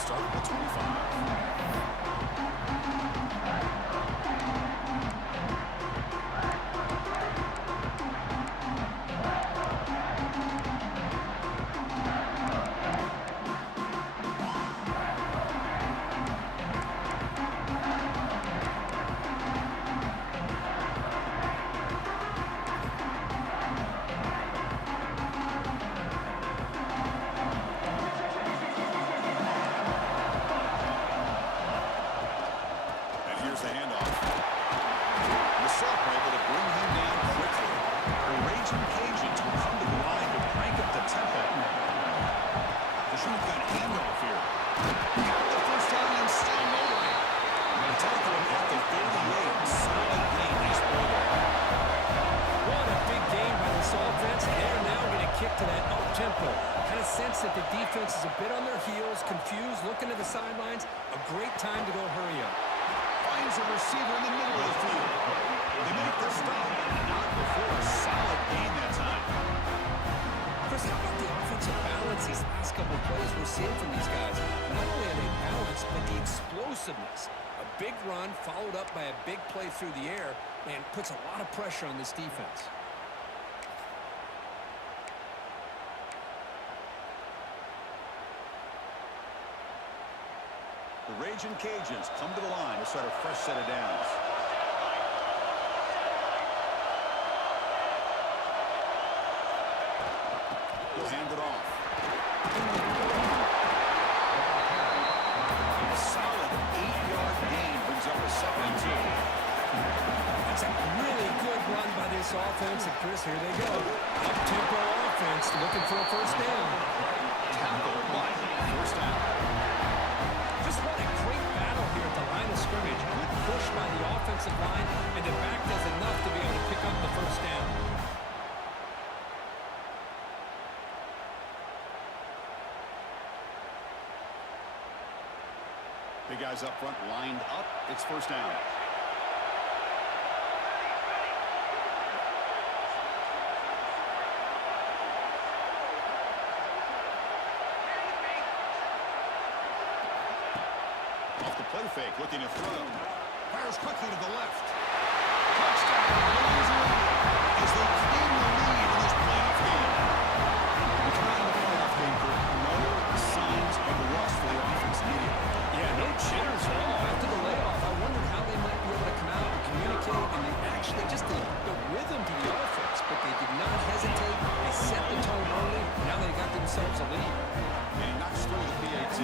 start at the 25. That the defense is a bit on their heels, confused, looking to the sidelines. A great time to go hurry up. Finds a receiver in the middle of the field. They make the stop. Not before a solid gain that time. Chris, how about the offensive balance these last couple of plays we're seeing from these guys? Not only are they balanced, but the explosiveness. A big run followed up by a big play through the air and puts a lot of pressure on this defense. The Raging Cajuns come to the line to start a fresh set of downs. He'll hand it off. A solid 8-yard gain brings up a 2nd and 2. That's a really good run by this offense. And Chris, here they go. Up-tempo offense looking for a first down. Tackle by first down. Just what a great battle here at the line of scrimmage. Good push by the offensive line, and the back does enough to be able to pick up the first down. guys up front lined up. It's first down. Off the play fake, looking to throw. Fires quickly to the left. Touchdown, Louisiana, as they claim the lead in this playoff game. Returning the playoff game for no signs of rust for the offense needed. Yeah, no jitters at all. After the layoff, I wondered how they might be able to come out and communicate, and they actually just the rhythm to the offense, but they did not hesitate. They set the tone early. Now they got themselves a lead. And he knocks through the PAT.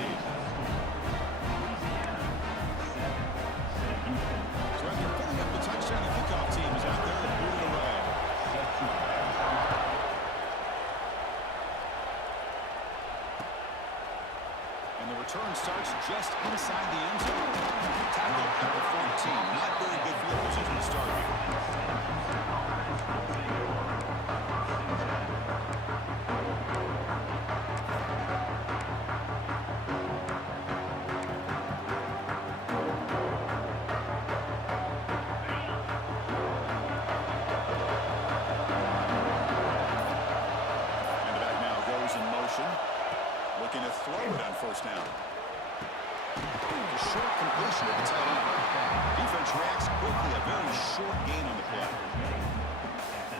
So after putting up the touchdown, the kickoff team is out there and booted away. And the return starts just inside the end zone. Tackle at the 14. Not very good field position to start here. And the back now goes in motion. Looking to throw it on first down. A short completion at the tight end. Defense reacts quickly. A very short gain on the play.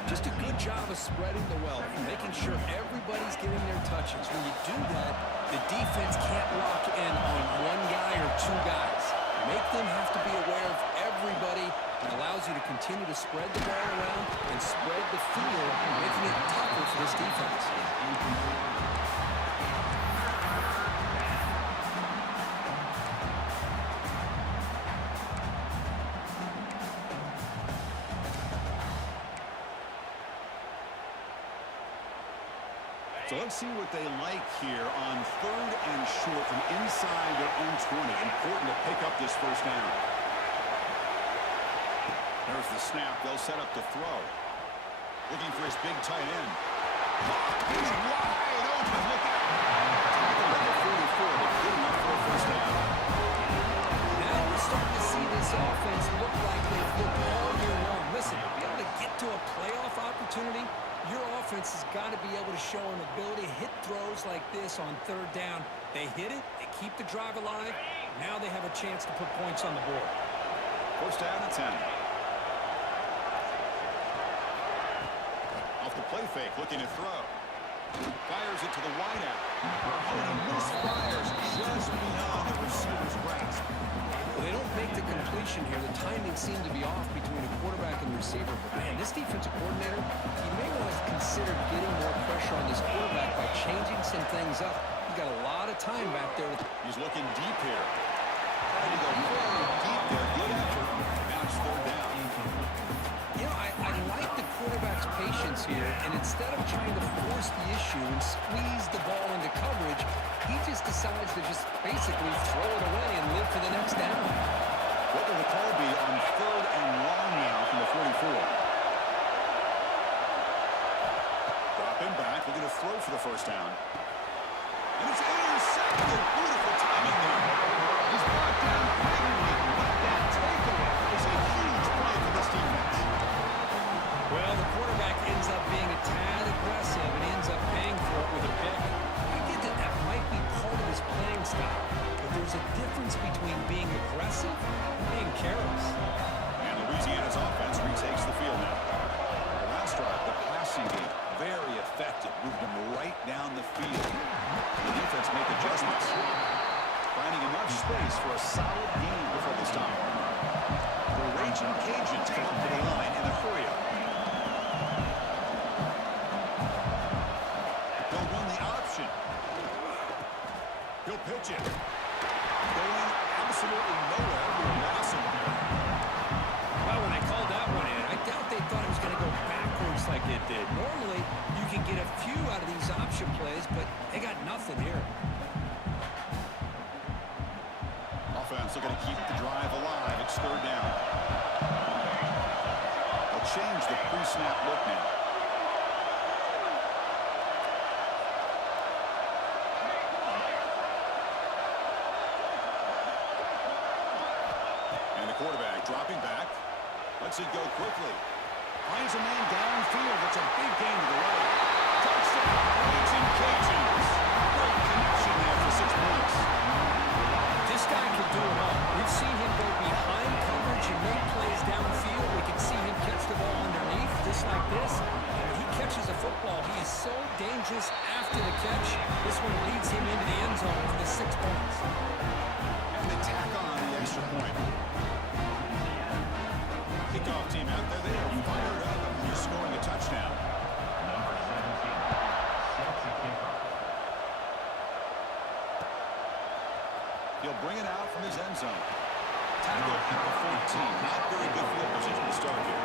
Just a good job of spreading the wealth, making sure everybody's getting their touches. When you do that, the defense can't lock in on one guy or two guys. Make them have to be aware of everybody. It allows you to continue to spread the ball around and spread the field, making it tougher for this defense. So let's see what they like here on third and short from inside their own 20. Important to pick up this first down. There's the snap. They'll set up to throw. Looking for his big tight end. He's wide open. Look out. Tackled at the 44, but good enough for a first down. Now we're starting to see this offense look like they've looked all year long. Listen, to be able to get to a playoff opportunity, your offense has got to be able to show an ability to hit throws like this on third down. They hit it, they keep the drive alive. Now they have a chance to put points on the board. First down at 10. Off the play fake, looking to throw. Fires it to the wideout. Oh, and he misfires just beyond the receiver's grasp. Well, they don't make the completion here. The timing seemed to be off between a quarterback and receiver. But, man, this defensive coordinator, he may want to consider getting more pressure on this quarterback by changing some things up. He's got a lot of time back there. He's looking deep here. Trying to go very deep there. Good effort. Now it's third down. You know, I like the quarterback's patience here, and instead of trying to force the issue and squeeze the ball into coverage, he just decides to just basically throw it away and live for the next down. What will the call be on third and long now from the 44? Dropping back, looking to throw for the first down. And it's intercepted. Beautiful timing there. He's brought down finally, but that takeaway is a huge play for this defense. Well, the quarterback ends up being a tad aggressive and ends up paying for it with a pick. I get that that might be part of his playing style, but there's a difference between being aggressive and being careless. And Louisiana's offense retakes the field now. The last drive, the passing game, very effective. Moved them right down the field. The defense make adjustments. Finding enough space for a solid gain before they stop. The Raging Cajuns come up to the line in a hurry-up. They'll run the option. He'll pitch it. Going absolutely nowhere. We're lost him. Well, when they called that one in, I doubt they thought it was going to go backwards like it did. Normally, you can get a few out of these option plays, but they got nothing here. Offense looking to keep the drive alive. It's third down. They'll change the pre-snap look now. Lets it go quickly. Finds a man downfield. It's a big gain to the right. Touchdown, Raging Cajuns. Great connection there for 6 points. This guy can do it all. We've seen him go behind coverage and make plays downfield. We can see him catch the ball underneath, just like this. And when he catches a football, he is so dangerous after the catch. This one leads him into the end zone for the 6 points. And they tack on the extra point. Kickoff team out there. They are fired up and they're scoring a touchdown. He'll bring it out from his end zone. Tackle at the 14. Not very good field position to start here.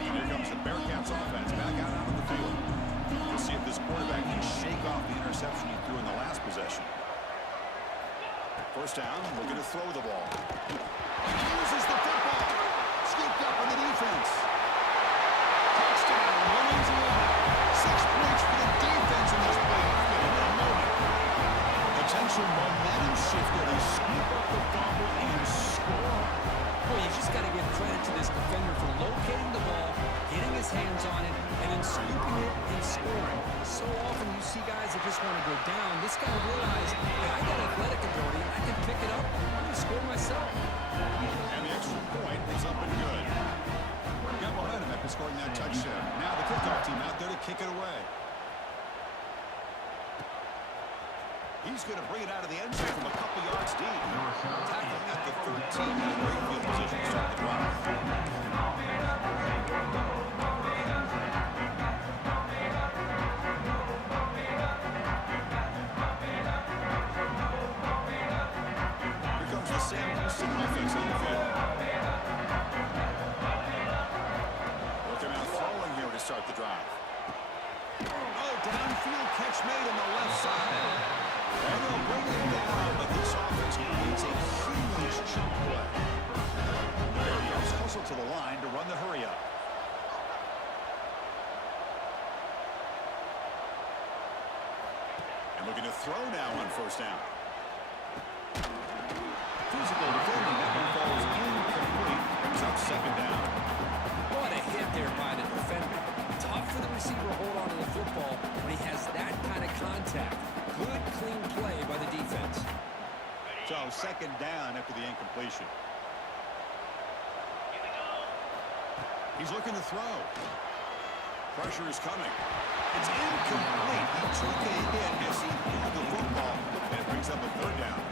And here comes the Bearcats offense back out onto the field. We'll see if this quarterback can shake off the interception he threw in the last possession. First down, looking to throw the ball. He uses the football. Scooped up on the defense. Touchdown, Louisiana. 6 points for the defense in this play. What a moment. Potential momentum shifter. They scoop up the fumble and score. Well, you just got to give credit to this defender for locating the ball, getting his hands on it, and then scooping it and scoring. So often you see guys that just want to go down. This guy realized, hey, I got athletic ability. I can pick it up. I'm going to score myself. And the extra point is up and good. Got momentum after scoring that touchdown. Now the kickoff team out there to kick it away. He's going to bring it out of the end zone from a couple yards deep. Tackle at the 13. Great field position to start the drive. Here comes the Sam Houston offense on the field. Looking out throwing here to start the drive. Oh, downfield catch made on the left side. And they'll bring it down, but this offense creates a huge chunk play. Bearcats hustle to the line to run the hurry up. And looking to throw now on first down. Physical defending, that one falls incomplete, brings up second down. What a hit there by the defender. Tough for the receiver to hold on to the football when he has that kind of contact. Good, clean play by the defense. So second down after the incompletion. He's looking to throw. Pressure is coming. It's incomplete. He took a hit as he threw the football. And it brings up a third down.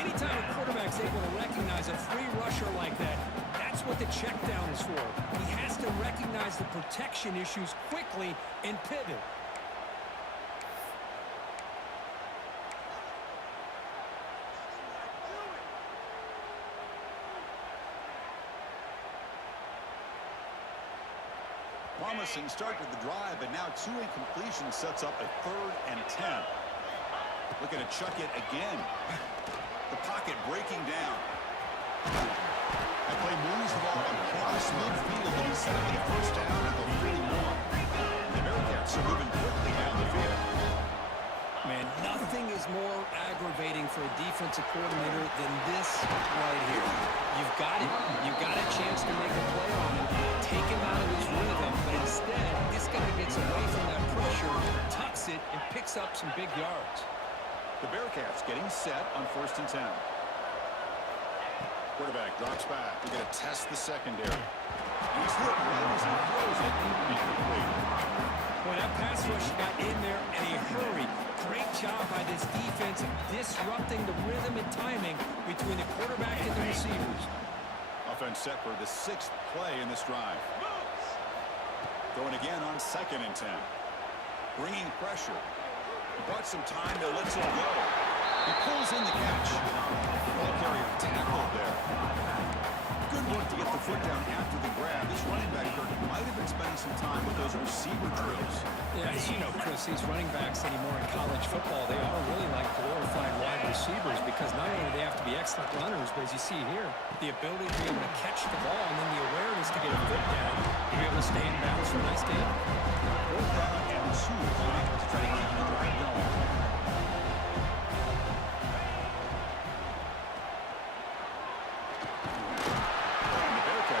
Anytime a quarterback's able to recognize a free rusher like that, that's what the check down is for. He has to recognize the protection issues quickly and pivot. Promising start to the drive, but now 2 incompletions sets up a 3rd and 10. Looking to chuck it again. The pocket breaking down. That play moves the ball across midfield, and he's set up for the first down at the 41. The Bearcats are moving quickly down the field. Man, nothing is more aggravating for a defensive coordinator than this right here. You've got it. You've got a chance to make a play on him, take him out of his rhythm, but instead, this guy gets away from that pressure, tucks it, and picks up some big yards. The Bearcats getting set on 1st and 10. Quarterback drops back. We're going to test the secondary. He's hit right as he throws it. Incomplete. Boy, that pass rush got in there in a hurry. Great job by this defense disrupting the rhythm and timing between the quarterback and the receivers. Offense set for the 6th play in this drive. Going again on 2nd and 10. Bringing pressure. He bought some time to let it go. He pulls in the catch. Ball carrier tackled there. Good work to get the foot down after the grab. This running back, Kirk, might have been spending some time with those receiver drills. Yeah, as you know, Chris, these running backs anymore in college football, they are really like glorified wide receivers because not only do they have to be excellent runners, but as you see here, the ability to be able to catch the ball and then the awareness to get a foot down to be able to stay in bounds for a nice game. 4th down and 2 to try to keep the drive going.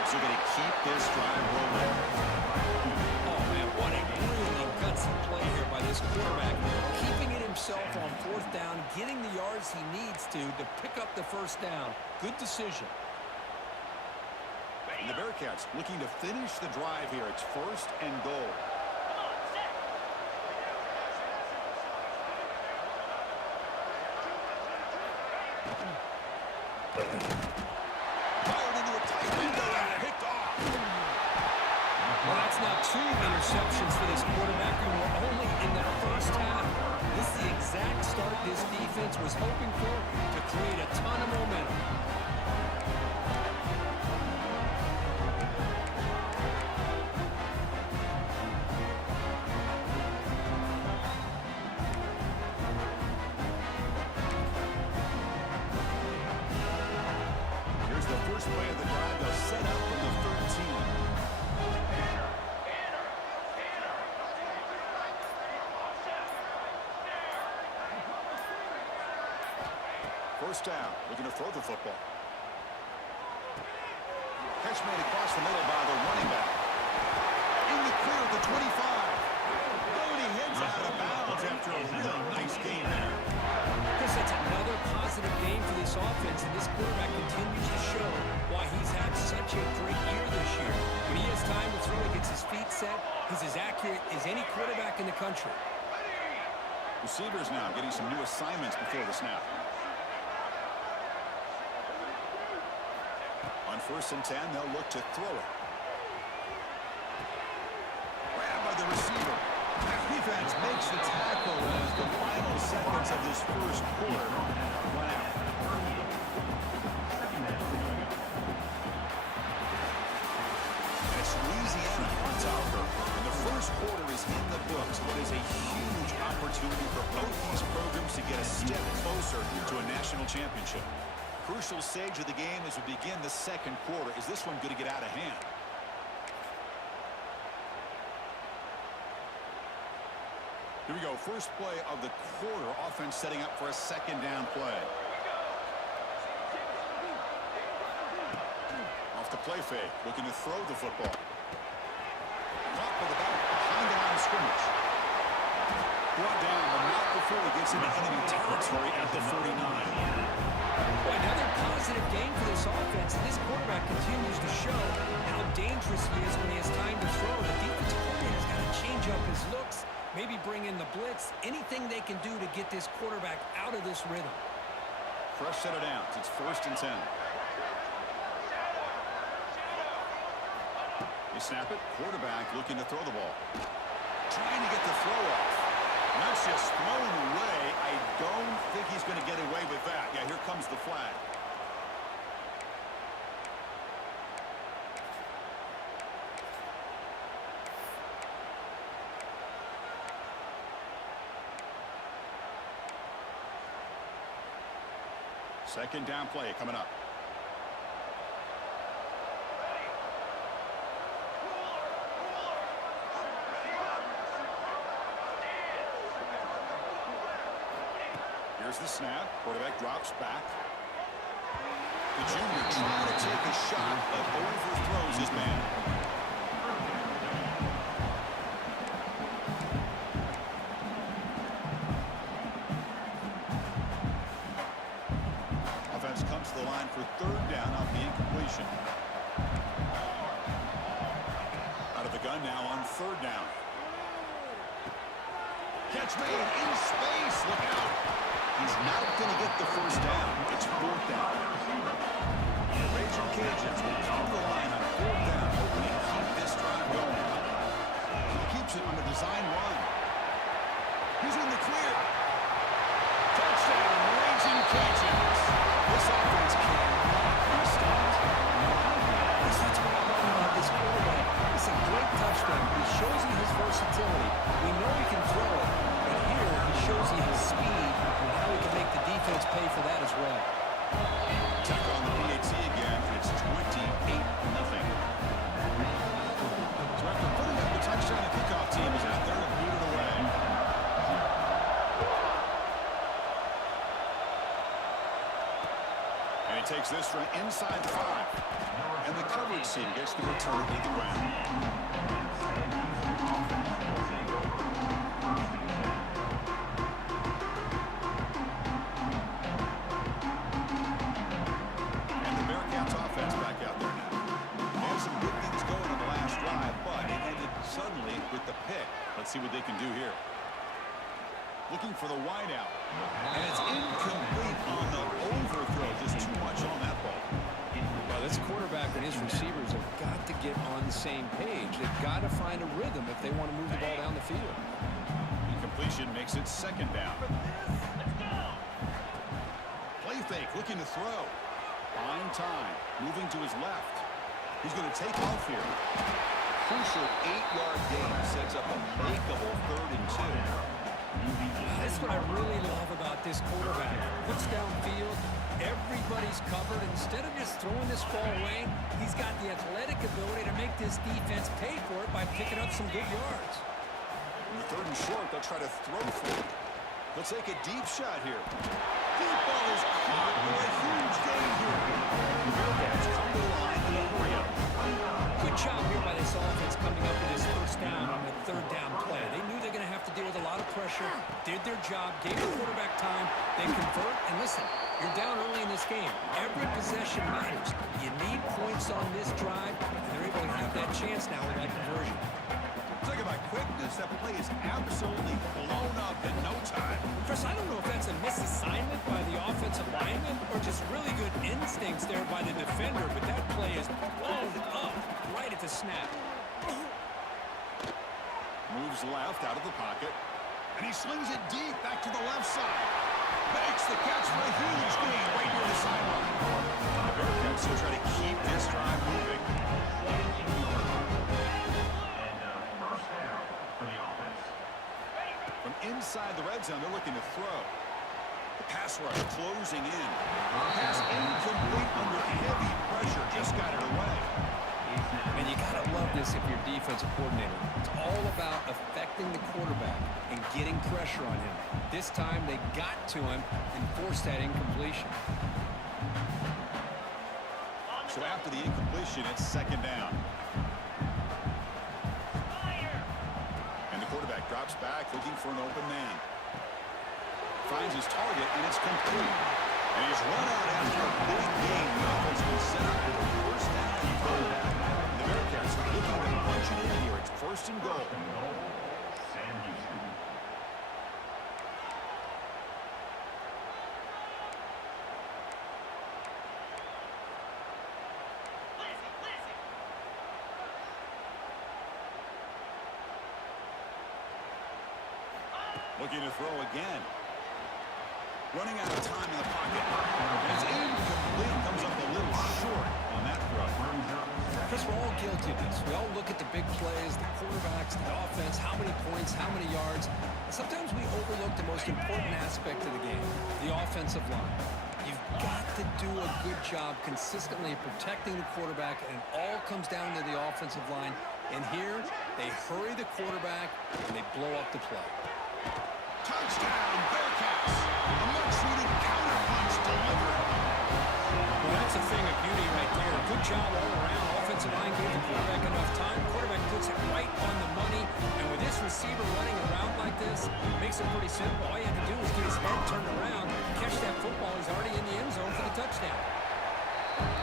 Are going to keep this drive rolling. Oh, man, what a really gutsy play here by this quarterback. Keeping it himself on 4th down, getting the yards he needs to pick up the first down. Good decision. And the Bearcats looking to finish the drive here. It's 1st and goal. Well, that's now 2 interceptions for this quarterback, and we're only in the first half. This is the exact start this defense was hoping for to create a ton of momentum. Here's the first play of the drive. They'll set up from the 13. First down, looking to throw the football. Catch made across the middle by the running back. In the clear at the 25. Oh, and he heads out of bounds after a really nice game there. Chris, that's another positive game for this offense, and this quarterback continues to show why he's had such a great year this year. When he has time to throw, he gets his feet set. He's as accurate as any quarterback in the country. Receivers now getting some new assignments before the snap. On 1st and 10, they'll look to throw it. Grabbed by the receiver. Defense makes the tackle as the final seconds of this first quarter run out. And it's Louisiana on top of her. And the first quarter is in the books. What is a huge opportunity for both these programs to get a step closer to a national championship. Crucial stage of the game as we begin the second quarter. Is this one going to get out of hand? Here we go. First play of the quarter. Offense setting up for a 2nd down play. Off the play fake. Looking to throw the football. Caught with the back behind the line of scrimmage. Brought down, but not before he gets into enemy territory at the 49. Another positive game for this offense, and this quarterback continues to show how dangerous he is when he has time to throw. The defensive coordinator's got to change up his looks, maybe bring in the blitz, anything they can do to get this quarterback out of this rhythm. Fresh set of downs. It's 1st and 10. They snap it. Quarterback looking to throw the ball. Trying to get the throw off. That's just thrown away. I don't think he's going to get away with that. Yeah, here comes the flag. Second down play coming up. Here's the snap. Quarterback drops back. The junior trying to take a shot, but overthrows his man. Offense comes to the line for 3rd down off the incompletion. Out of the gun now on 3rd down. Catch made in space. Look out. He's not going to get the first down. It's 4th down. The Raging Cajuns will come to the line on 4th down, hoping to keep this drive going. He keeps it on a design run. He's in the clear. Touchdown, Raging Cajuns. This offense cannot be stopped. That's a great touchdown. He shows he has versatility. We know he can throw it, but here he shows he has speed and how he can make the defense pay for that as well. Check on the PAT again. It's 28-0. So after putting up the touchdown, the kickoff team is out there to boot it away. And he takes this from inside the 5. And the coverage team gets the return to the ground. And the Bearcats offense back out there now. They had some good things going on the last drive, but it ended suddenly with the pick. Let's see what they can do here. Looking for the wideout. And it's incomplete on the overthrow. Just too much on that ball. Well, this quarterback and his receivers have got to get on the same page. They've got to find a rhythm if they want to move the ball down the field. Incompletion makes it second down. Play fake, looking to throw. Buying time, moving to his left. He's going to take off here. Crucial 8-yard gain sets up a makeable 3rd and 2. That's what I really love about this quarterback. Puts downfield, everybody's covered. Instead of just throwing this ball away, he's got the athletic ability to make this defense pay for it by picking up some good yards. In the 3rd and short, they'll try to throw for it. They'll take a deep shot here. Deep ball is caught with a huge gain here. The Bearcats come to the line in a hurry up. Good job here by this offense coming up with this 1st down on the 3rd down play. They knew they're going to have to deal with a lot of pressure, did their job, gave the quarterback time, they convert, and listen, you're down early in this game. Every possession matters. You need points on this drive, and they're able to have that chance now with that conversion. Talk about quickness. That play is absolutely blown up in no time. Chris, I don't know if that's a misassignment by the offensive lineman or just really good instincts there by the defender, but that play is blown up right at the snap. Moves left out of the pocket. And he slings it deep back to the left side. Makes the catch for a huge gain right near the sideline. The Bearcats still try to keep this drive moving. From inside the red zone, they're looking to throw. The pass rush closing in. Pass incomplete under heavy pressure. Just got it away. And you got to love this if you're defensive coordinator. It's all about affecting the quarterback and getting pressure on him. This time they got to him and forced that incompletion. So after the incompletion, it's 2nd down. And the quarterback drops back looking for an open man. Finds his target, and it's complete. And he's run out after a big game. The offense been set up with a 1st down and 3rd. The Bearcats are looking to punch it in here. It's 1st and goal. Looking to throw again. Running out of time in the pocket. And it's incomplete. Comes up a little short on that throw. Chris, we're all guilty of this. We all look at the big plays, the quarterbacks, the offense, how many points, how many yards. And sometimes we overlook the most important aspect of the game, the offensive line. You've got to do a good job consistently protecting the quarterback, and it all comes down to the offensive line. And here, they hurry the quarterback, and they blow up the play. Touchdown, Bearcats! A much-needed counterpunch delivered. Well, that's a thing of beauty right there. Good job all around. Offensive line gave the quarterback enough time. Quarterback puts it right on the money. And with this receiver running around like this, it makes it pretty simple. All you have to do is get his head turned around, catch that football. He's already in the end zone for the touchdown.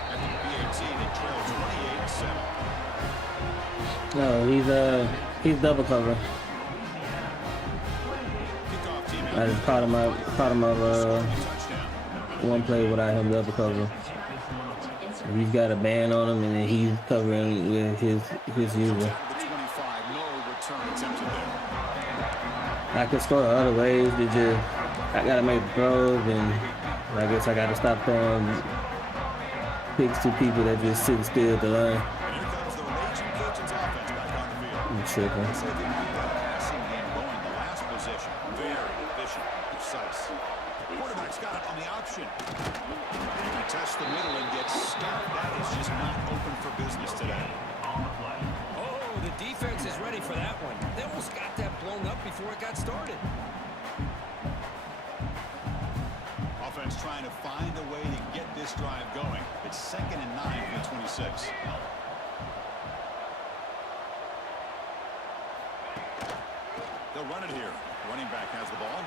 At the PAT, they trail 28-7. No, he's double cover. I just caught him up one play without him double cover. He's got a band on him, and then he's covering with his user. I could score other ways. I gotta make throws, and I guess I gotta stop throwing picks to people that just sit still at the line. And here comes the Raging Cajuns offense. tripping. So they keep that passing game going. The last possession, very efficient, precise. Quarterback's got it on the option. He tests the middle and gets stopped. That is just not open for business today. Oh, the defense is ready for that one. They almost got that blown up before it got started. Offense trying to find a way to get this drive going. It's 2nd and 9 from the 26. They'll run it here. Running back has the ball.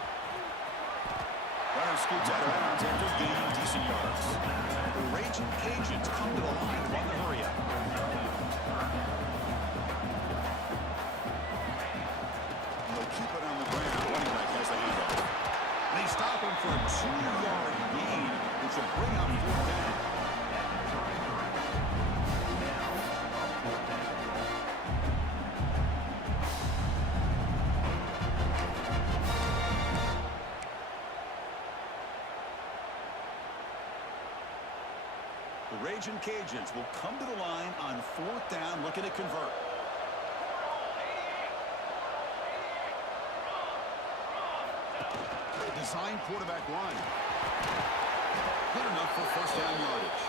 Runner scoots out of bounds after gaining decent yards. The Raging Cajuns come to the line on the hurry up. They'll keep it on the ground. Running back has the handoff. They stop him for a 2-yard gain, which will bring up 4th down. The Raging Cajuns will come to the line on 4th down, looking to convert. Design quarterback run. Good enough for 1st down yardage.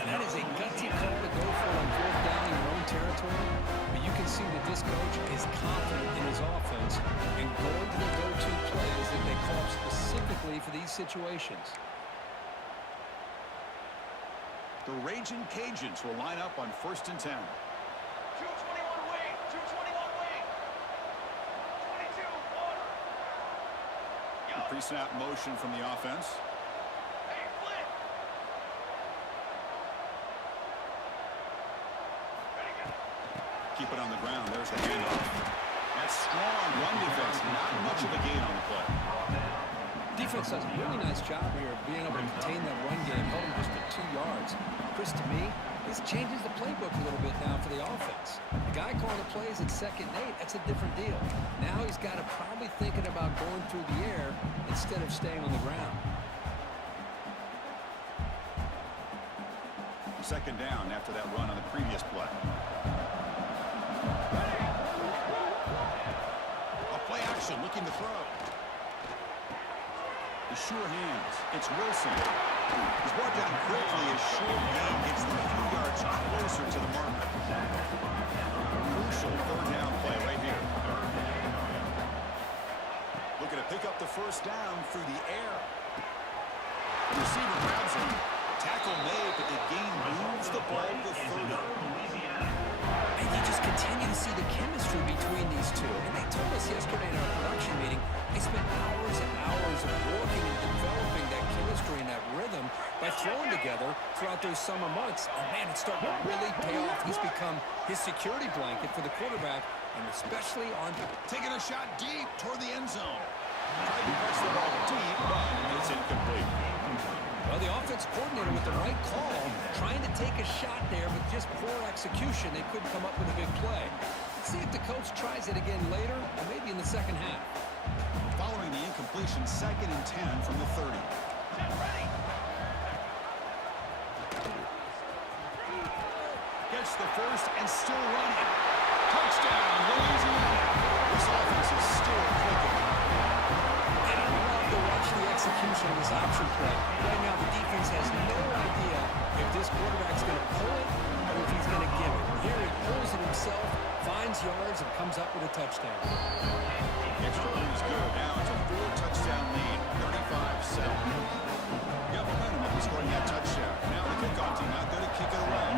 And that is a gutsy call to go for on 4th down in your own territory. But you can see that this coach is confident in his offense and going to the go-to plays that they call specifically for these situations. The Raging Cajuns will line up on 1st and 10. 221 wing, 221 wing. 22, order. Pre-snap motion from the offense. Hey, flip. Ready, go. Keep it on the ground. There's the handoff. That's strong run defense. Not much of a gain on the play. Defense does a really nice job here of being able to contain that run game, held him just to 2 yards. Chris, to me, this changes the playbook a little bit now for the offense. The guy calling the plays at 2nd and 8, that's a different deal. Now he's got to probably thinking about going through the air instead of staying on the ground. 2nd down after that run on the previous play. A play action looking to throw. The sure hands. It's Wilson. He's brought down quickly as short gain gets them a few yards closer to the mark. Crucial 3rd down play right here. Looking to pick up the 1st down through the air. The receiver grabs him. Tackle made, but the gain moves the ball to 30. And you just continue to see the chemistry between these two. And they told us yesterday in our production meeting, they spent hours and hours of working and developing that chemistry and that rhythm by throwing together throughout those summer months. And man, it's starting to really pay off. He's become his security blanket for the quarterback, and especially on Taking a shot deep toward the end zone. Tried to press the ball deep, but it's incomplete. well, the offense coordinator with the right call, trying to take a shot there, but just poor execution. They couldn't come up with a big play. Let's see if the coach tries it again later, or maybe in the 2nd half. Following the incompletion, 2nd and 10 from the 30. Ready. Gets the 1st and still running. Touchdown, Louisiana. This offense is still clicking. And I love to watch the execution of this option play. Right now, the defense has no idea if this quarterback's going to pull it or if he's going to give it. Here he pulls it himself, finds yards, and comes up with a touchdown. Extra point is good. Now it's a 4-touchdown lead, 35-7. Got momentum after scoring that touchdown. Now the kickoff team out there to kick it away.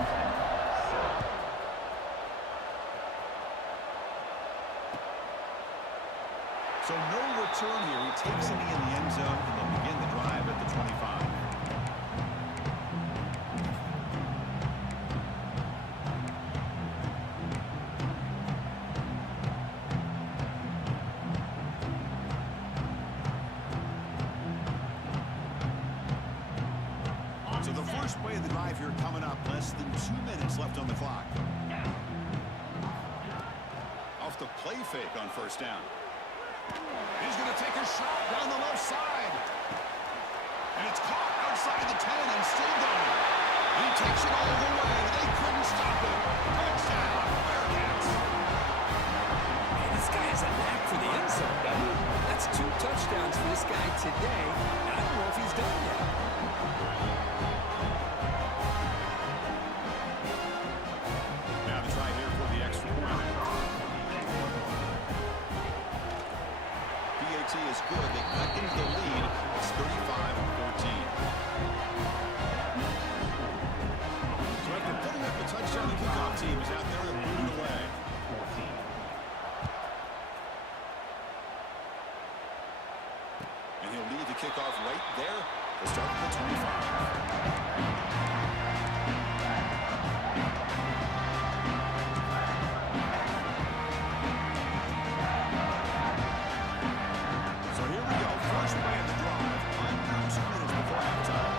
So no return here. He takes it in the end zone, and they'll begin the drive at the 25. So the first play of the drive here coming up. Less than 2 minutes left on the clock. Off the play fake on 1st down. He's going to take a shot down the left side. And it's caught outside the 10 and still going. He takes it all the way. They couldn't stop it. Touchdown, Bearcats. This guy has a knack for the end zone, doesn't he? That's 2 touchdowns for this guy today. I don't know if he's done yet. Now the try here for the extra point. PAT is good. They cut into the lead. It's 35-14. So after putting up the touchdown, the kickoff team is out there to move it away. And he'll lead the kickoff right there to start the 25. So here we go. First play of the drive. Under 2 minutes before halftime.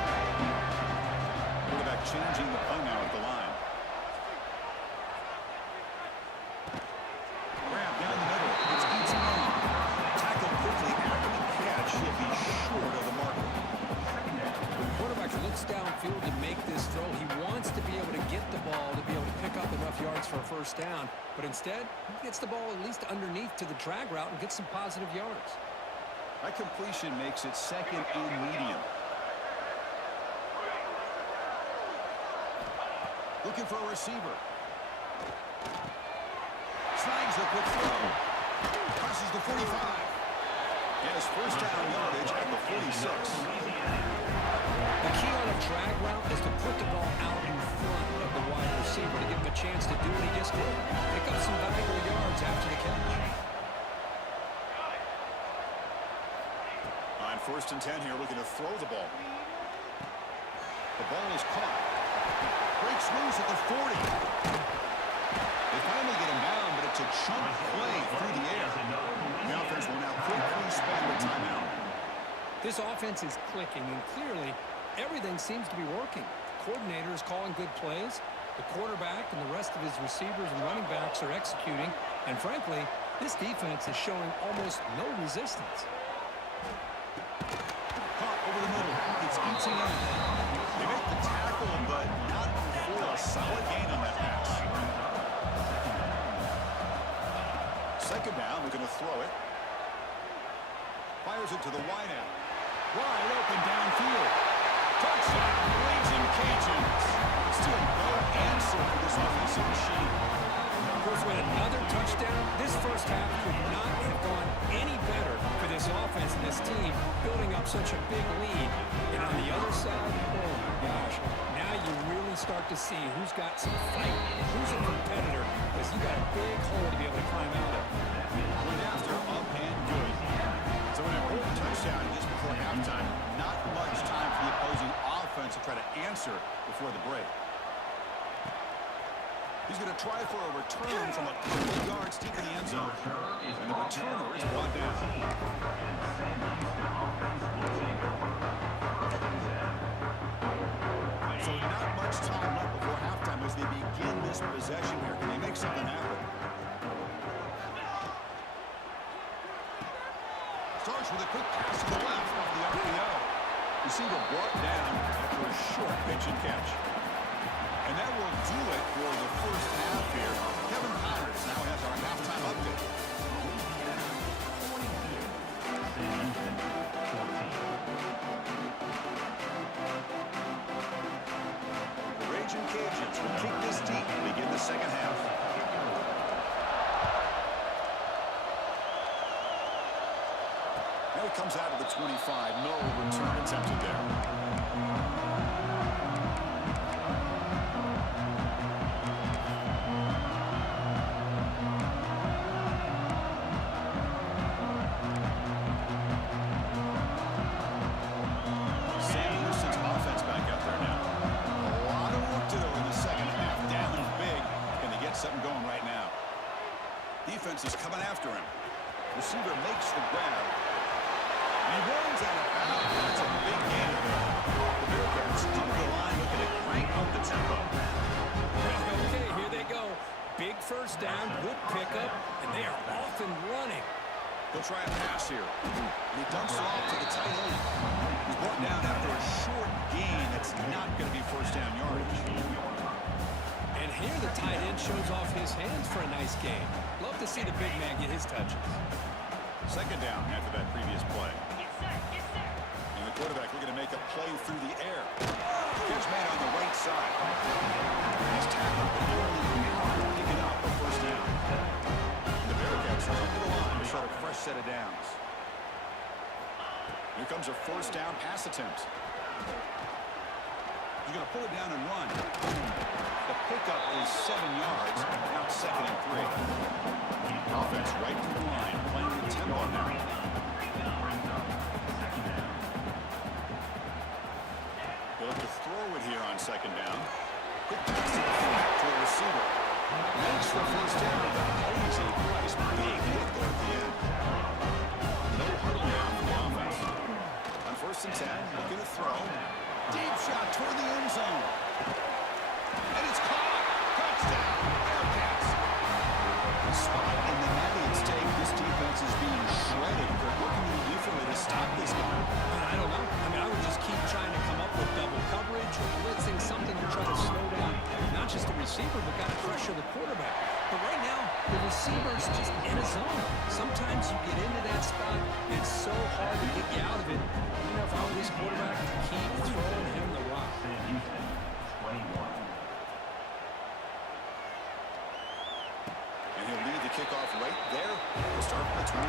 Quarterback changing the play now at the line. Grab down the middle. It's easy on. Tackled quickly after the catch. He'll be short of the marker. When the quarterback looks downfield to make this throw, he wants to be able to get the ball to be able to pick up enough yards for a first down. But instead, he gets the ball at least underneath to the drag route and gets some positive yards. That completion makes it second and medium. Looking for a receiver. Snags a quick throw. Crosses the 45. And his first down yardage at the 46. The key on a drag route is to put the ball out in front of the wide receiver to give him a chance to do what he just did. Pick up some valuable yards after the catch. On 1st and 10 here, looking to throw the ball. The ball is caught. Breaks loose at the 40. They finally get him down, but it's a chunk play through the air. The offense will now quickly spend the timeout. This offense is clicking, and clearly everything seems to be working. The coordinator is calling good plays. The quarterback and the rest of his receivers and running backs are executing. And frankly, this defense is showing almost no resistance. Caught over the middle. It's ETN. They make the tackle, but not before a solid gain on that pass. Second down, we're going to throw it. Fires it to the wide end. Wide open downfield. Touchdown, Raging Cajuns. Still no answer for this offensive machine. Of course, with another touchdown, this first half could not have gone any better for this offense and this team, building up such a big lead. And on the other side, oh my gosh, now you really start to see who's got some fight, who's a competitor, because you got a big hole to be able to climb out of. Went after, up and good. So an important touchdown just before halftime. Not much time for the opposing offense to try to answer before the break. He's going to try for a return from a couple of yards deep in the end zone. And the returner is brought down. So not much time left before halftime as they begin this possession here. Can they make something happen? Starts with a quick pass to the left off the RPO. Receiver brought down after a short pitch and catch. And that will do it for the first half here. Kevin Connors now has our halftime update. The Raging Cajuns will kick this deep and begin the second half. Now he comes out of the 25. No return attempted there. Something going right now. Defense is coming after him. Receiver makes the grab. And he runs out of bounds. That's a big gain there. The Bearcats up the line looking to crank up the tempo. Okay, here they go. Big first down, good pickup, and they are off and running. He'll try a pass here. And he dumps it off to the tight end. He's brought down after a short gain. That's not going to be first down yardage. And here the tight end shows off his hands for a nice game. Love to see the big man get his touches. Second down after that previous play. Get set, get set. And the quarterback looking to make a play through the air. Catch made on the right side. He's tackled, but he only able to pick it up for first down. The Bearcats come to the line to start a fresh set of downs. Here comes a first down pass attempt. He's going to pull it down and run. The pickup is 7 yards. Now it's 2nd and 3. Offense right through the line, playing with tempo now. They'll look to throw it here on 2nd down. Quick pass to the flat to a receiver. Makes the first down. Easy price. Big hit there at the end. No huddle now for the offense. On 1st and 10, looking to throw. Deep shot toward the end zone. And it's caught. Touchdown. Bearcats. Spot in the net at stake. This defense is being shredded. They're looking to do for me to stop this guy. I don't know. I mean, I would just keep trying to come up with double coverage or blitzing, something to try to slow down not just the receiver, but got to pressure the quarterback. But right now, the receiver's just in a zone. Sometimes you get into that spot, and it's so hard to get you out of it. You know, if I were this quarterback, keep throwing him the rock. And he'll lead the kickoff right there. We'll start at the 25.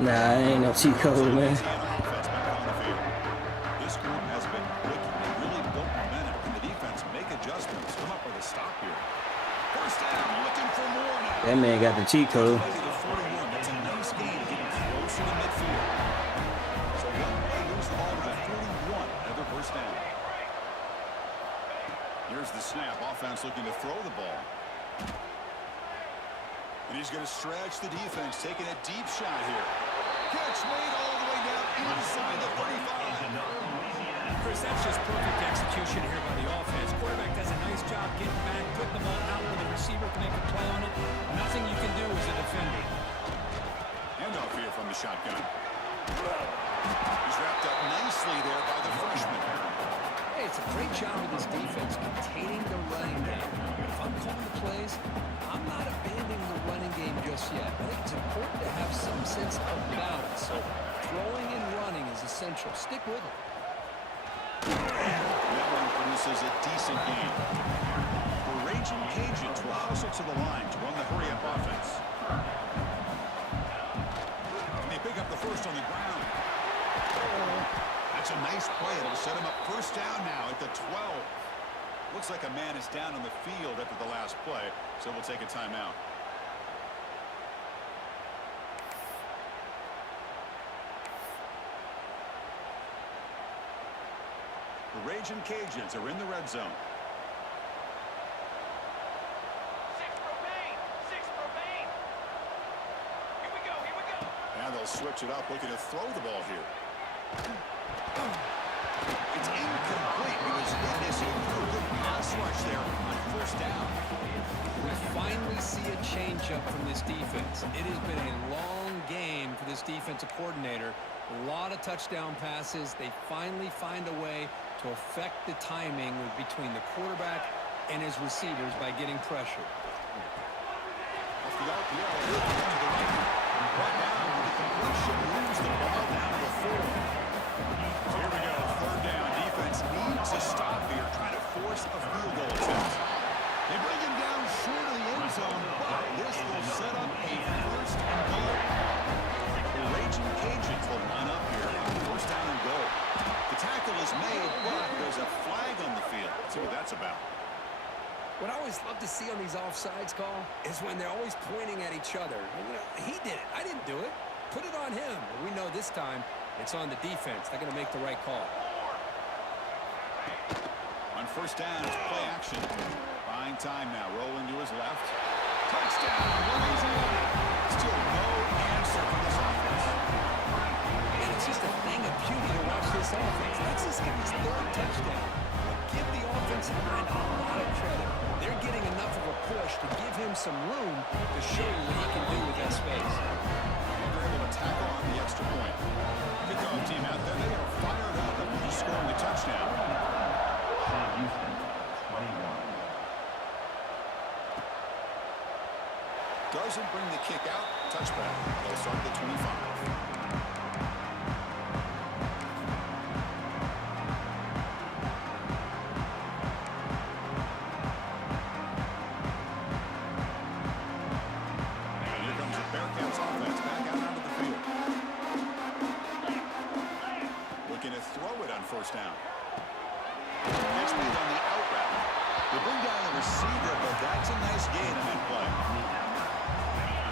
Nah, ain't no cheat code, man. This group has been clicking. They really built momentum. Can the defense make adjustments? Come up with a stop here. First down, looking for more now. That man got the cheat code. To the 41. That's a nice game, getting closer to midfield. So one way, lose the ball to the 41. Another first down. Here's the snap. Offense looking to throw the ball. And he's going to stretch the defense, taking a deep shot here. Catch made all the way down inside the 35. Chris, that's just perfect execution here by the offense. Quarterback does a nice job getting back, putting the ball out where the receiver can make a play on it. Nothing you can do as a defender. Handoff here from the shotgun. He's wrapped up nicely there by the freshman. Hey, it's a great job of this defense containing the running game. If I'm calling the plays, I'm not abandoning the running game just yet. I think it's important to have some sense of balance. So throwing and running is essential. Stick with it. That one produces a decent game. The Raging Cajuns will hustle to the line to run the hurry-up offense. And they pick up the first on the ground. That's a nice play. It'll set him up first down now at the 12. Looks like a man is down on the field after the last play, so we'll take a timeout. The Raging Cajuns are in the red zone. 6 remain. 6 remain. Here we go, here we go. Now they'll switch it up, looking to throw the ball here. It's incomplete. It was in this good pass rush there on first down. We finally see a change-up from this defense. It has been a long game for this defensive coordinator. A lot of touchdown passes. They finally find a way to affect the timing between the quarterback and his receivers by getting pressure. Off the RPO, to the right. Right now, the completion moves the ball down to the 4. So here we go, third down. Defense needs a stop here, trying to force a field goal attempt. They bring him down short of the end zone, but this will set up a first and goal. The Raging Cajuns will line up here on first down and goal. The tackle is made, but there's a flag on the field. Let's see what that's about. What I always love to see on these offsides call is when they're always pointing at each other. You know, he did it. I didn't do it. Put it on him. We know this time it's on the defense. They're going to make the right call. On first down, it's play action. Buying time now. Rolling to his left. Touchdown. Louisiana. Still no answer from this offense. And it's just a thing of beauty to watch this offense. That's this guy's third touchdown. give the offensive line a lot of credit. They're getting enough of a push to give him some room to show you what he can do with that space. They're able to tackle on the extra point. Kickoff team out there. They are fired up after scoring the touchdown. Doesn't bring the kick out. Touchback. They'll start at the 25. First down. Next move on the out route. They bring down the receiver, but that's a nice gain on that play.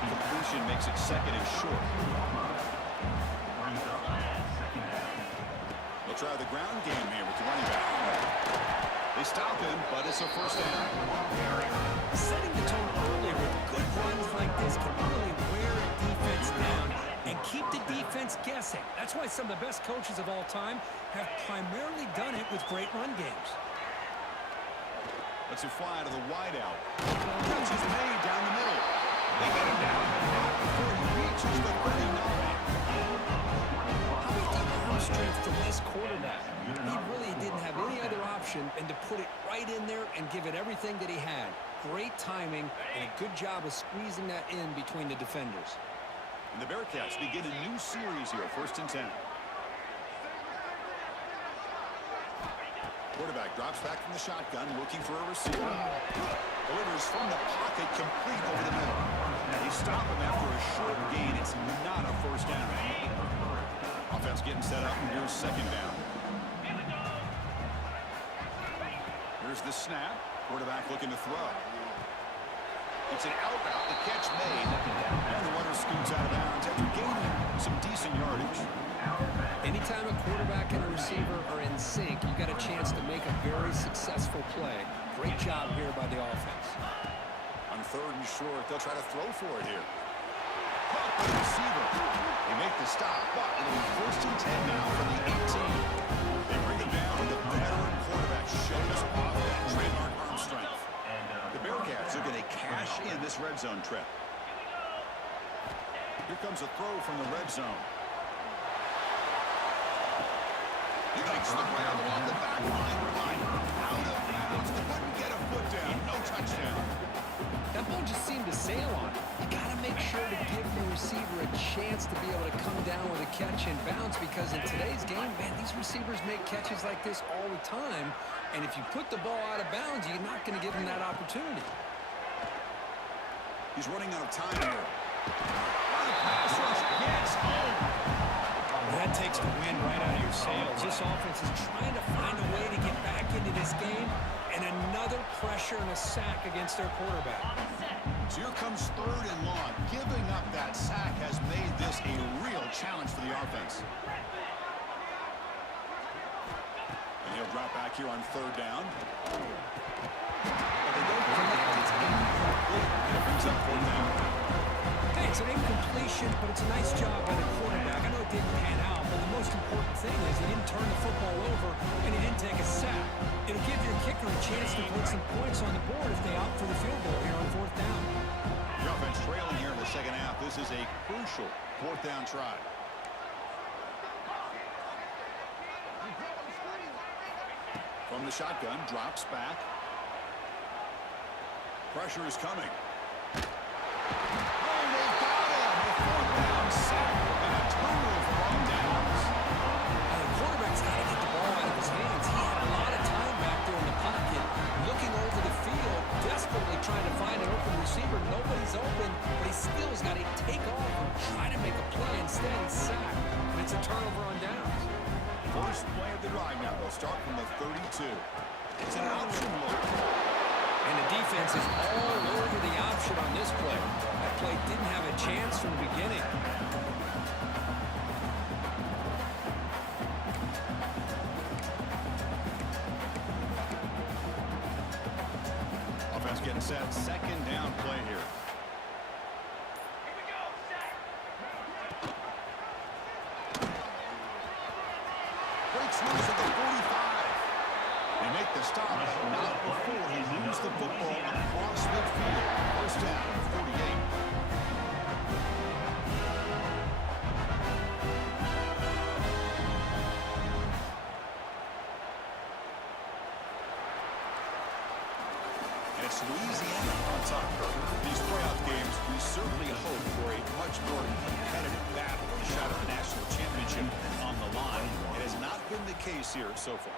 Completion makes it second and short. They'll try the ground game here with the running back. They stop him, but it's a first down. Setting the tone earlier with good runs like this can really wear a defense down and keep the defense guessing. That's why some of the best coaches of all time have primarily done it with great run games. Let's it fly to the wideout. Catch is made down the middle. They get him down before he reaches the 39. How about the arm strength from this quarterback? He really didn't have any other option than to put it right in there and give it everything that he had. Great timing and a good job of squeezing that in between the defenders. And the Bearcats begin a new series here, 1st and 10. Quarterback drops back from the shotgun, looking for a receiver. Delivers from the pocket, complete over the middle. They stop him after a short gain. It's not a first down. Offense getting set up, and here's second down. Here's the snap. Quarterback looking to throw. It's an out route, the catch made, and the runner scoots out of bounds after gaining some decent yardage. Anytime a quarterback and a receiver are in sync, you got a chance to make a very successful play. Great job here by the offense. On 3rd and short, they'll try to throw for it here. Caught by the receiver. They make the stop, but it'll be 1st and 10 now from the 18. They bring him down with the veteran quarterback shows off that trademark arm strength. The Bearcats are going to cash in this red zone trip. Here comes a throw from the red zone. He makes the ground along the back line. Out of bounds. Wouldn't get a foot down. No touchdown. That ball just seemed to sail on it. You got to make sure to give the receiver a chance to be able to come down with a catch and bounce, because in today's game, man, these receivers make catches like this all the time. And if you put the ball out of bounds, you're not going to give him that opportunity. He's running out of time here. Pass rush gets home. That takes the wind right out of your sails. This offense is trying to find a way to get back into this game, and another pressure and a sack against their quarterback. So here comes 3rd and long. Giving up that sack has made this a real challenge for the offense. And he'll drop back here on 3rd down. But they don't connect. It's incomplete. And it brings up 4th down. Hey, it's an incompletion, but it's a nice job by the quarterback. I know it didn't pan out, but the most important thing is he didn't turn the football over and he didn't take a sack. It'll give your kicker a chance to put some points on the board if they opt for the field goal here on 4th down. The offense trailing here in the second half. This is a crucial 4th down try. From the shotgun, drops back. Pressure is coming. Oh, they've got him! A 4th down sack and a total of 5 downs. The quarterback's got to get the ball out of his hands. He had a lot of time back there in the pocket, looking over the field, desperately trying to find an open receiver. Nobody's open, but he still's got to take off and try to make a play. Instead, he's sacked. And it's a turnover on downs. First play of the drive now. They'll start from the 32. It's an option look. And the defense is all over the option on this play. That play didn't have a chance from the beginning. Offense getting set. 2nd down play here. Here we go, sack. Breaks loose at the 45. And They make the stop, but not before he moves the football across midfield. First down, 48. And it's Louisiana on top. These playoff games, we certainly hope for a much more competitive battle, a shot at the national championship on the line. It has not been the case here so far.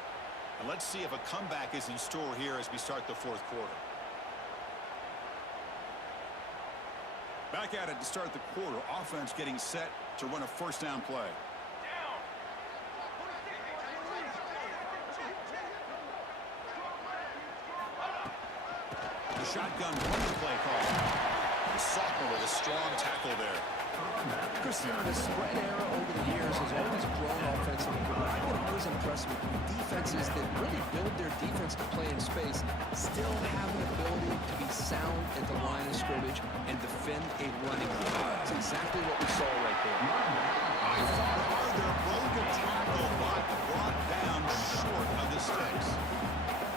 And let's see if a comeback is in store here as we start the fourth quarter. Back at it to start the quarter. Offense getting set to run a first down play. The shotgun running play call. The sophomore with a strong tackle there. Chris, the spread era over the years has always grown offensively. But what always impressed me, defenses that really build their defense to play in space still have an ability to be sound at the line of scrimmage and defend a running play. That's exactly what we saw right there. I thought hard there. Broke a tackle, but brought down short of the sticks.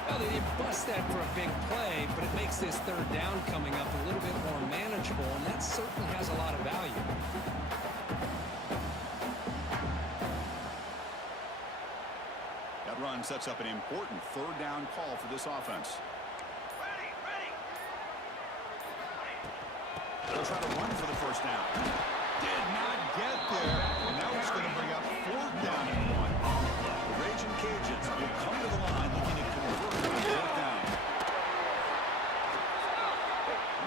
Well, they didn't bust that for a big play, but it makes this third down coming up a little bit more manageable, and that certainly has a lot of value. That run sets up an important third down call for this offense. They'll try to run for the first down. Did not get there. And now it's going to bring up fourth down and 1. The Raging Cajuns will come to the line looking to convert on fourth down.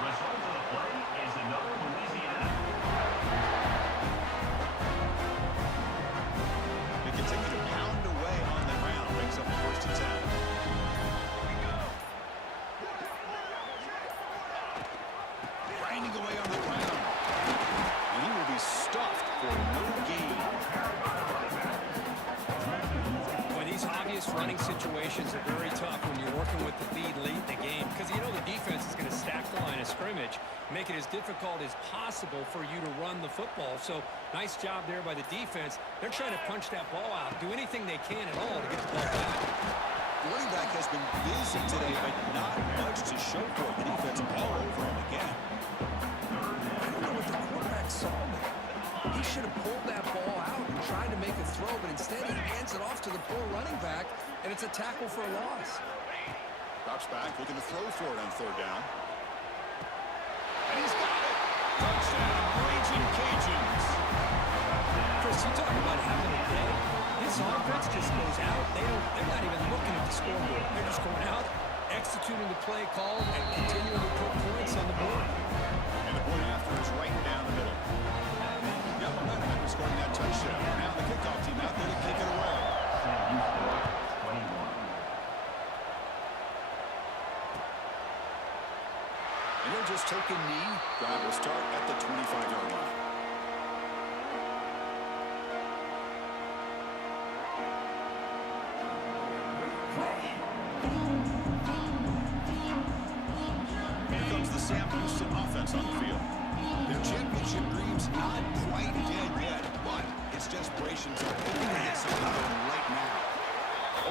Result of the play is another Louisiana. They continue to pound away on the ground. Brings up the first and 10. Grinding away on the ground. And he will be stuffed for no gain. Boy, these obvious running situations are very tough when you're working with the lead late in the game because you know the defense is going to stack the line of scrimmage, make it as difficult as possible for you to run the football. So nice job there by the defense. They're trying to punch that ball out, do anything they can at all to get the ball back. The running back has been busy today, but not much to show for it. The defense all over him again. I don't know what the quarterback saw there. He should have pulled that ball out and tried to make a throw, but instead he hands it off to the poor running back, and it's a tackle for a loss. Drops back, looking to throw for it on third down. And he's got it! Touchdown, Raging Cajuns! Chris, you talk about having a day. This offense just goes out. They're not even looking at the scoreboard. They're just going out, executing the play call, and continuing to put points on the board. And the point after is right down the middle. Got momentum after scoring that touchdown. Now the kickoff team out there to kick it away. And he'll just take a knee. Drive will start at the 25-yard line. Here comes the Sam Houston offense on the field. Their championship dreams not quite dead yet, but it's desperation's hoping to get something going right now.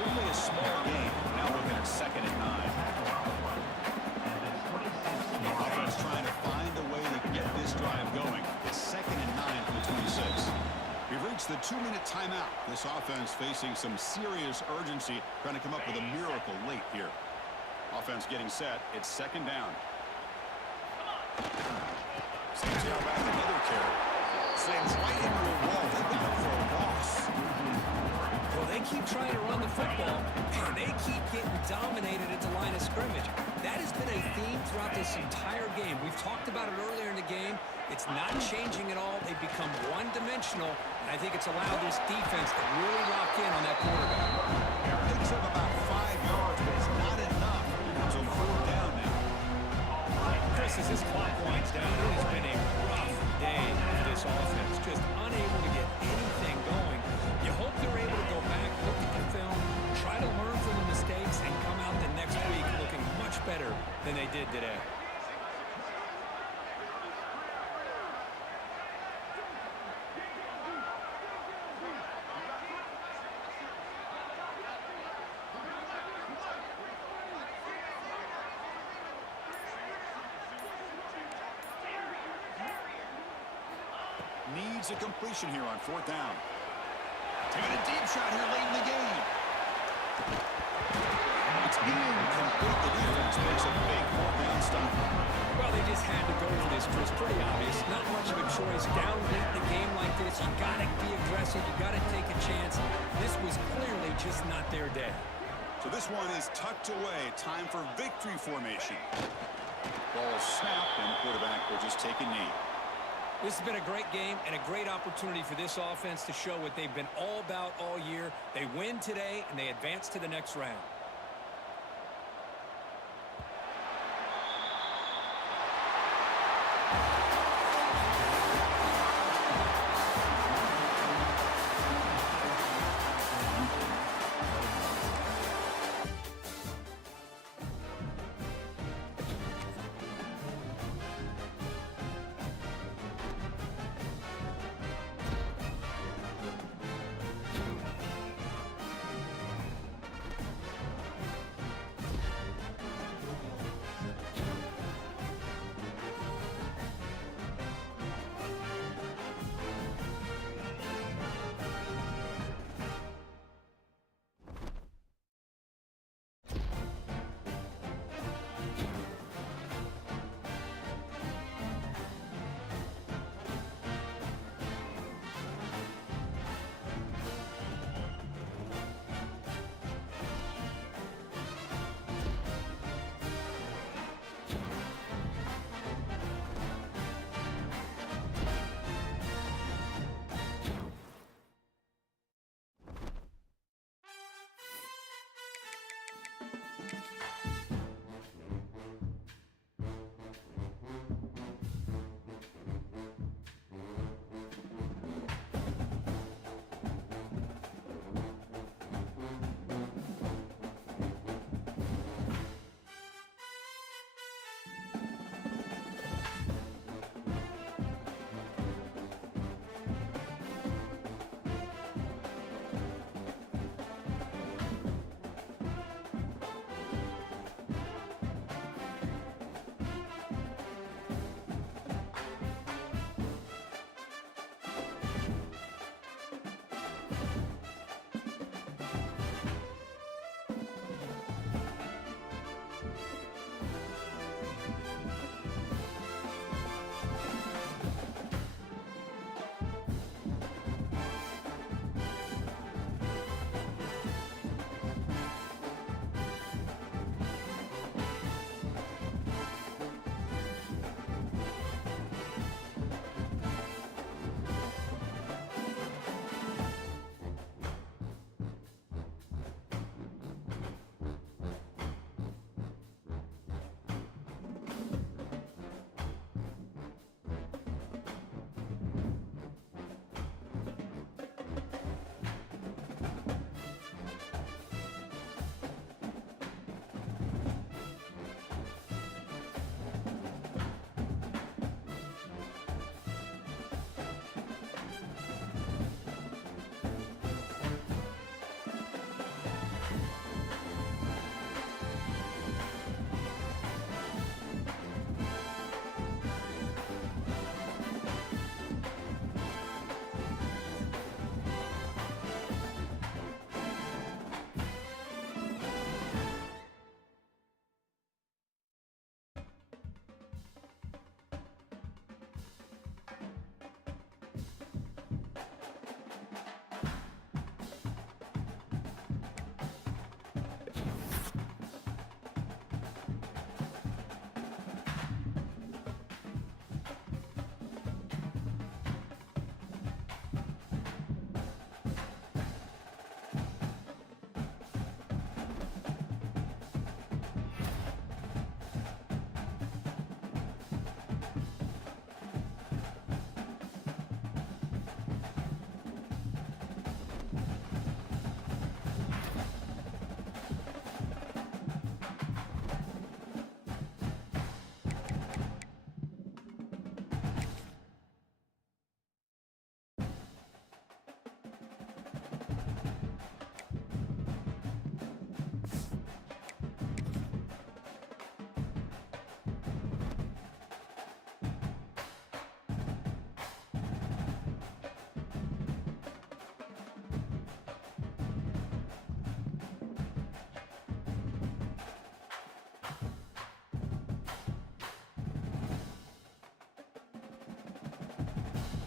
Only a small game. Now looking at 2nd and 9. Offense trying to find a way to get this drive going. It's 2nd and 9 from the 26. We've reached the 2-minute timeout. This offense facing some serious urgency, trying to come up with a miracle late here. Offense getting set. It's 2nd down. Sends out back another carry. Slams right into a wall. They've been up for a loss. Well, they keep trying to run the football, and they keep getting dominated at the line of scrimmage. That has been a theme throughout this entire game. We've talked about it earlier in the game. It's not changing at all. They've become one-dimensional, and I think it's allowed this defense to really lock in on that quarterback. Picks up about 5 yards, but it's not enough. So 4th down now. Chris, as this clock winds down, it has been a rough day for this offense. Just unable to get anything going. You hope they're able to go back, look at the film, try to learn from the mistakes, and come out the next week looking much better than they did today. It's a completion here on 4th down. Taking a deep shot here late in the game. It's incomplete. The defense makes a big 4th down stop. Well, they just had to go for this, Chris. Pretty obvious. Not much of a choice. Down late in the game like this, you got to be aggressive. You got to take a chance. This was clearly just not their day. So this one is tucked away. Time for victory formation. Ball is snapped, and the quarterback will just take a knee. This has been a great game and a great opportunity for this offense to show what they've been all about all year. They win today, and they advance to the next round.